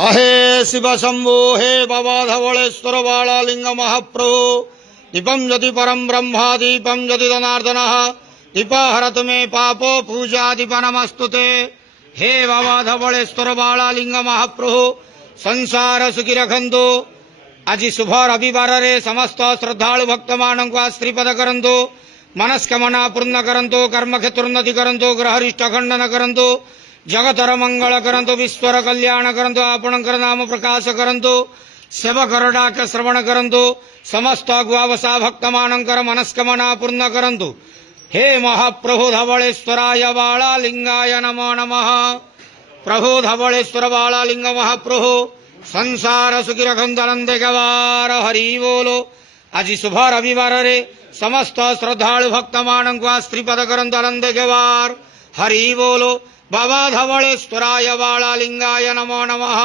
अहे शिव शंभो हे बाबा धवलेश्वर बाला लिंग महाप्रभु दीपम यदि परम ब्रह्मा दीपम यदि जनार्दन दीपहरत मे पापो पूजा दीप नमस्तुते। हे बाबा धवलेश्वर बाला लिंग महाप्रभु संसार सुखी रखंतु। आज शुभ रविवार रे समस्त श्रद्धालु भक्त मान को आश्रीपद करंतु, मनस्कामना पूर्ण करंतु, कर्म क्षेत्रोन्नति करंतु, ग्रहरिष्ट खंडन करंतु, जगतर मंगल करंतु, विश्वर कल्याण करंतु, आपणकर नाम प्रकाश करंतु, सेवकर डाक श्रवण करंतु, समस्त गुआवसा भक्त मानकर मनस्कामना पूर्ण करंतु। हे महाप्रभु धवलेश्वराय बाला लिंगाय नमो नमः। प्रभु धवलेश्वर बाला लिंग महाप्रभु संसार सुखी रखंतु आनंद गवार हरि बोलो। आज शुभ रविवार रे समस्त श्रद्धालु भक्त मान को आश्रीपद करंतु आनंद गवार हरि बोलो। बाबा धवलेश्वराय बाला लिंगाय नमो नमः।